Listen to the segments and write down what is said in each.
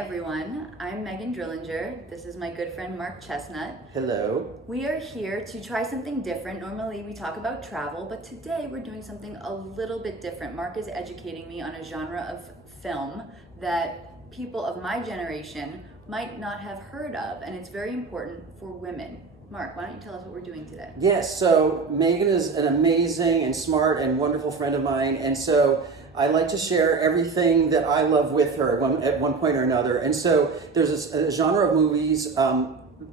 everyone. I'm Megan Drillinger. This is my good friend Mark Chestnut. Hello. We are here to try something different. Normally we talk about travel, but today we're doing something a little bit different. Mark is educating me on a genre of film that people of my generation might not have heard of, and it's very important for women. Mark, why don't you tell us what we're doing today? Yes, so Megan is an amazing and smart and wonderful friend of mine, and so I like to share everything that I love with her at one point or another. And so there's a genre of movies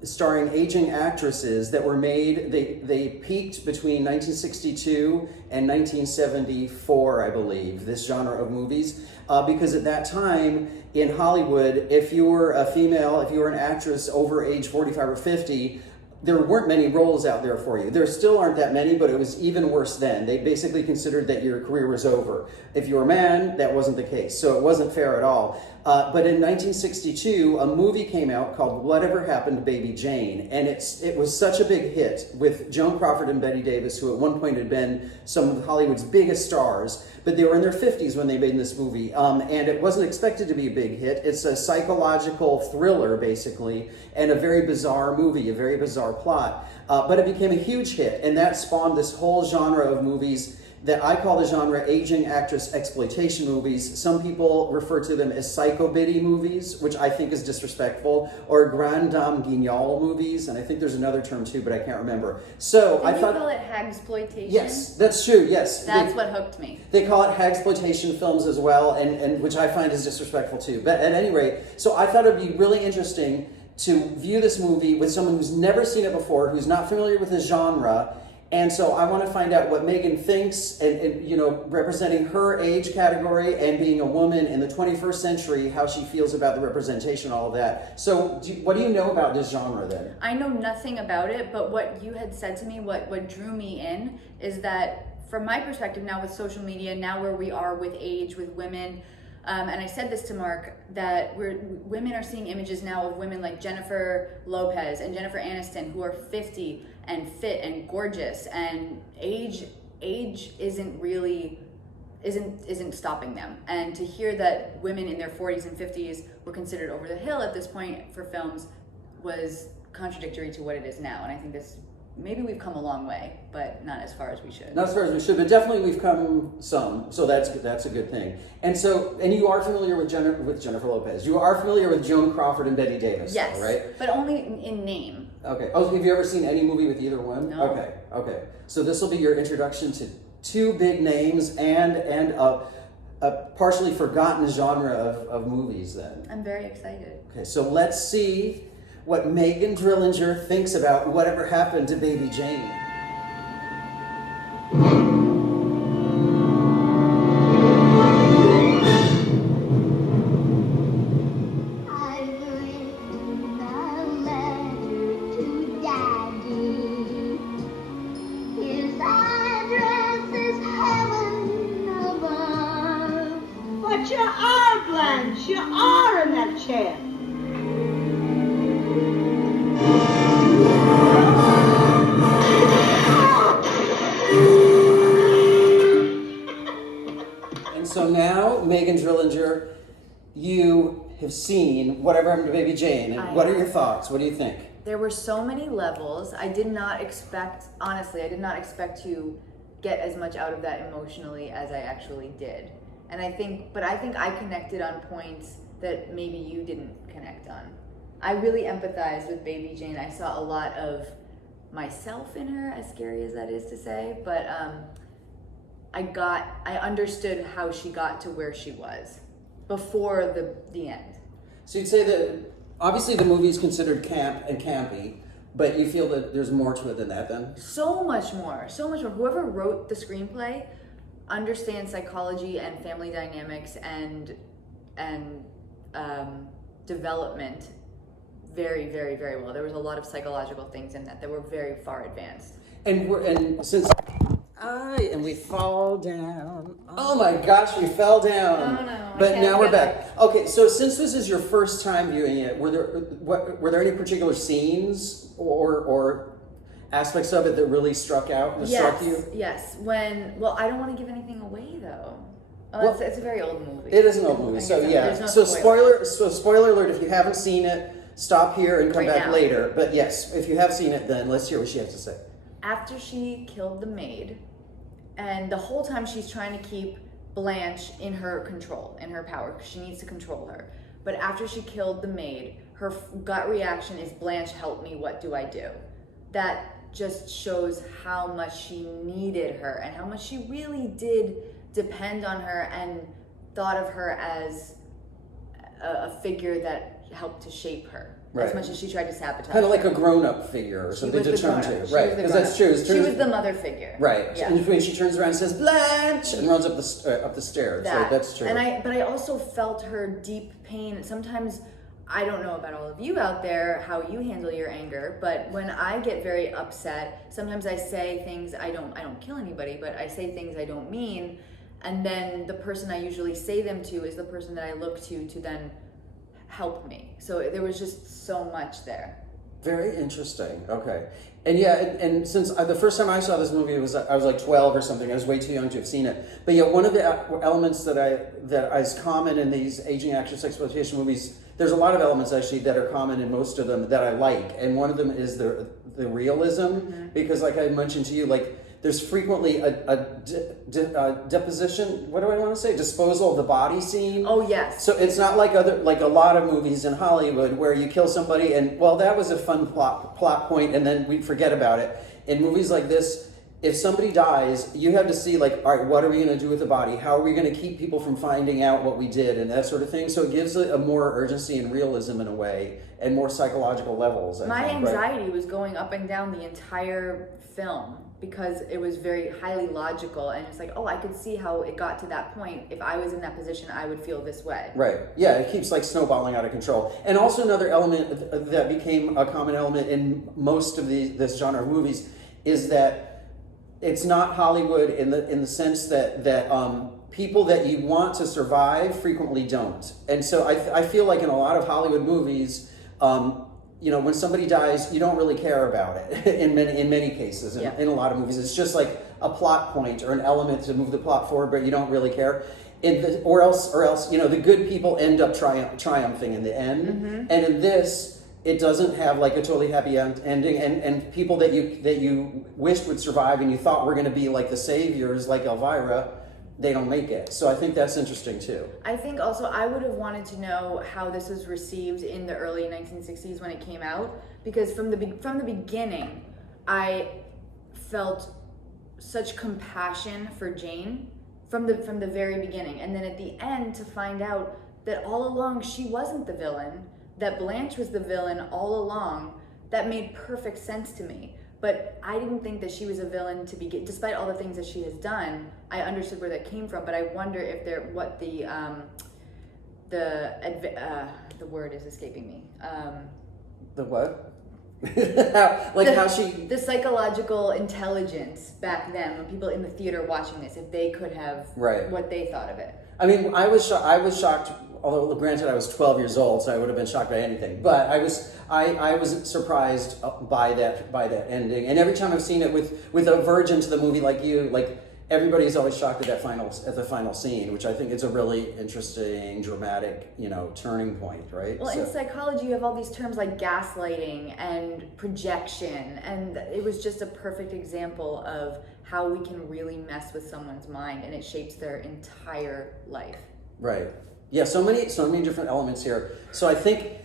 starring aging actresses that were made. They peaked between 1962 and 1974, I believe, this genre of movies. Because at that time in Hollywood, if you were a female, if you were an actress over age 45 or 50, there weren't many roles out there for you. There still aren't that many, but it was even worse then. They basically considered that your career was over. If you were a man, that wasn't the case. So it wasn't fair at all. But in 1962, a movie came out called Whatever Happened to Baby Jane. And it was such a big hit with Joan Crawford and Bette Davis, who at one point had been some of Hollywood's biggest stars. But they were in their 50s when they made this movie. And it wasn't expected to be a big hit. It's a psychological thriller, basically, and a very bizarre movie, a very bizarre plot. But it became a huge hit. And that spawned this whole genre of movies that I call the genre aging actress exploitation movies. Some people refer to them as psycho-biddy movies, which I think is disrespectful, or grande dame guignol movies, and I think there's another term too, but I can't remember. So Did I thought, you call it hagsploitation? yes, that's true. Yes, That's what hooked me. they call it hagsploitation films as well, and which I find is disrespectful too. But at any rate, so I thought it'd be really interesting to view this movie with someone who's never seen it before, who's not familiar with the genre. And so I want to find out what Megan thinks, and representing her age category and being a woman in the 21st century, how she feels about the representation, all of that. So what do you know about this genre then? I know nothing about it, but what you had said to me, what drew me in, is that from my perspective now with social media, now where we are with age, with women, and I said this to Mark, that women are seeing images now of women like Jennifer Lopez and Jennifer Aniston, who are 50 and fit and gorgeous, and age isn't stopping them. And to hear that women in their 40s and 50s were considered over the hill at this point for films was contradictory to what it is now. And I think maybe we've come a long way, but not as far as we should. Not as far as we should, but definitely we've come some. So that's a good thing. And you are familiar with Jennifer Lopez. You are familiar with Joan Crawford and Bette Davis, yes, though, right? but only in name. Okay. Oh, have you ever seen any movie with either one? No. Okay. So this will be your introduction to two big names and a partially forgotten genre of movies then. I'm very excited. Okay, so let's see what Megan Drillinger thinks about Whatever Happened to Baby Jane. But you are, Blanche. You are in that chair. And so now, Megan Drillinger, you have seen Whatever Happened to Baby Jane. And what are your thoughts? What do you think? There were so many levels. I did not expect to get as much out of that emotionally as I actually did. And I think I connected on points that maybe you didn't connect on. I really empathized with Baby Jane. I saw a lot of myself in her, as scary as that is to say, but I understood how she got to where she was before the end. So you'd say that obviously the movie is considered camp and campy, but you feel that there's more to it than that then? So much more. Whoever wrote the screenplay understands psychology and family dynamics and development very, very, very well. There was a lot of psychological things in that were very far advanced. And we fall down. Oh my gosh, we fell down. Oh no! But now we're back. Okay, so since this is your first time viewing it, were there any particular scenes or aspects of it that really struck you? Yes. I don't want to give anything away though. Well, it's a very old movie. It is an old movie, so yeah. There's no So spoilers. spoiler alert, if you haven't seen it, stop here and come Right back now. later. But yes, if you have seen it, then let's hear what she has to say. After she killed the maid, and the whole time she's trying to keep Blanche in her control, in her power, because she needs to control her. But after she killed the maid, her gut reaction is, Blanche, help me, what do I do? That just shows how much she needed her and how much she really did depend on her and thought of her as a figure that helped to shape her. Right. As much as she tried to sabotage Kind of like her. a grown-up figure or something to turn to. She Right, was the because that's grown-up. true. She was the mother figure. Right. Yeah. And when she turns around and says, Blanche, and runs up the stairs. So that's true. But I also felt her deep pain. Sometimes, I don't know about all of you out there, how you handle your anger, but when I get very upset, sometimes I say things, I don't kill anybody, but I say things I don't mean, and then the person I usually say them to is the person that I look to then help me. So there was just so much there. Very interesting. Okay. And yeah, and since the first time I saw this movie, I was like 12 or something. I was way too young to have seen it. But yeah, one of the elements that is common in these aging actress exploitation movies, there's a lot of elements actually that are common in most of them that I like. And one of them is the realism, because like I mentioned to you, like there's frequently a deposition. What do I want to say? Disposal of the body scene. Oh yes. So it's not like a lot of movies in Hollywood where you kill somebody and, well, that was a fun plot point and then we forget about it. In movies like this, if somebody dies, you have to see like, all right, what are we going to do with the body? How are we going to keep people from finding out what we did and that sort of thing? So it gives a more urgency and realism in a way and more psychological levels. My anxiety was going up and down the entire film because it was very highly logical, and it's like, oh, I could see how it got to that point. If I was in that position, I would feel this way. Right. Yeah, it keeps like snowballing out of control. And also another element that became a common element in most of this genre of movies is that it's not Hollywood in the sense that people that you want to survive frequently don't. And so I feel like in a lot of Hollywood movies, when somebody dies, you don't really care about it in many cases. In a lot of movies, it's just like a plot point or an element to move the plot forward, but you don't really care. Or else, the good people end up triumphing in the end. Mm-hmm. And in this, it doesn't have like a totally happy ending. And people that you wished would survive and you thought were going to be like the saviors, like Elvira, they don't make it. So I think that's interesting too. I think also I would have wanted to know how this was received in the early 1960s when it came out, because from the beginning, I felt such compassion for Jane from the very beginning, and then at the end to find out that all along she wasn't the villain, that Blanche was the villain all along. That made perfect sense to me. But I didn't think that she was a villain to begin. Despite all the things that she has done, I understood where that came from. But I wonder if the word is escaping me. The what? How she the psychological intelligence back then, when people in the theater watching this, if they could have what they thought of it. I mean, I was shocked. Although granted, I was 12 years old, so I would have been shocked by anything. But I was surprised by that ending. And every time I've seen it with a virgin to the movie like you, like everybody's always shocked at the final scene, which I think is a really interesting, dramatic, turning point, right? Well, in psychology, you have all these terms like gaslighting and projection, and it was just a perfect example of how we can really mess with someone's mind, and it shapes their entire life. Right. Yeah, so many different elements here. So I think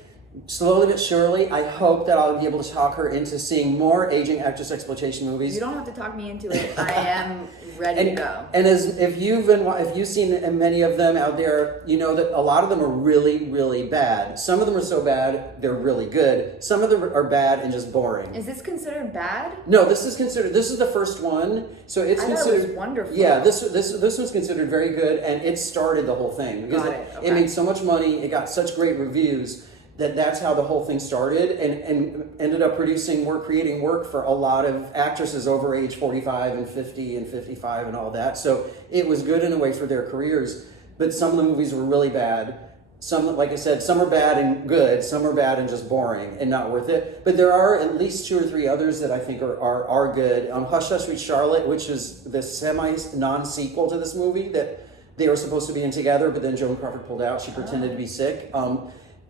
slowly but surely, I hope that I'll be able to talk her into seeing more aging actress exploitation movies. You don't have to talk me into it. I am ready to go. And if you've seen many of them out there, you know that a lot of them are really, really bad. Some of them are so bad they're really good. Some of them are bad and just boring. Is this considered bad? No, this is the first one, so it's considered. Thought it was wonderful. Yeah, this was considered very good, and it started the whole thing because it made so much money. It got such great reviews. That's how the whole thing started, and ended up creating work for a lot of actresses over age 45 and 50 and 55 and all that. So it was good in a way for their careers. But some of the movies were really bad. Some, like I said, some are bad and good. Some are bad and just boring and not worth it. But there are at least 2 or 3 others that I think are good. Hush Hush Sweet Charlotte, which is the semi non-sequel to this movie that they were supposed to be in together, but then Joan Crawford pulled out. She pretended to be sick.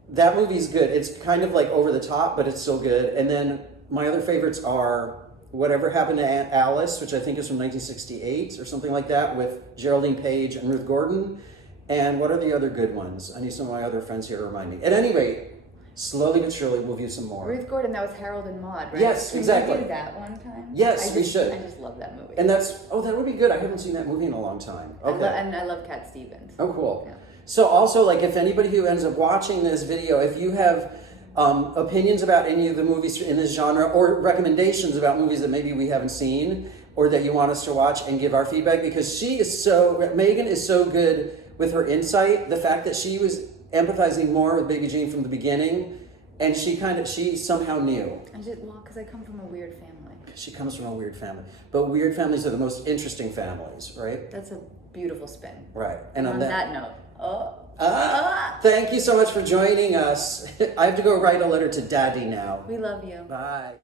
That movie's good. It's kind of like over the top, but it's still good. And then my other favorites are Whatever Happened to Aunt Alice, which I think is from 1968 or something like that, with Geraldine Page and Ruth Gordon. And what are the other good ones? I need some of my other friends here to remind me. At any rate, slowly but surely we'll view some more. Ruth Gordon, that was Harold and Maude, right? Yes, exactly. Can we do that one time? Yes, we should. I just love that movie. And that would be good. I haven't seen that movie in a long time. Okay. And I love Cat Stevens. Oh, cool. Yeah. So also, like, if anybody who ends up watching this video, if you have opinions about any of the movies in this genre or recommendations about movies that maybe we haven't seen or that you want us to watch and give our feedback, because Megan is so good with her insight. The fact that she was empathizing more with Baby Jane from the beginning, and she somehow knew. Because I come from a weird family. She comes from a weird family. But weird families are the most interesting families, right? That's a beautiful spin. Right. And on that note, thank you so much for joining us. I have to go write a letter to Daddy now. we love you. Bye.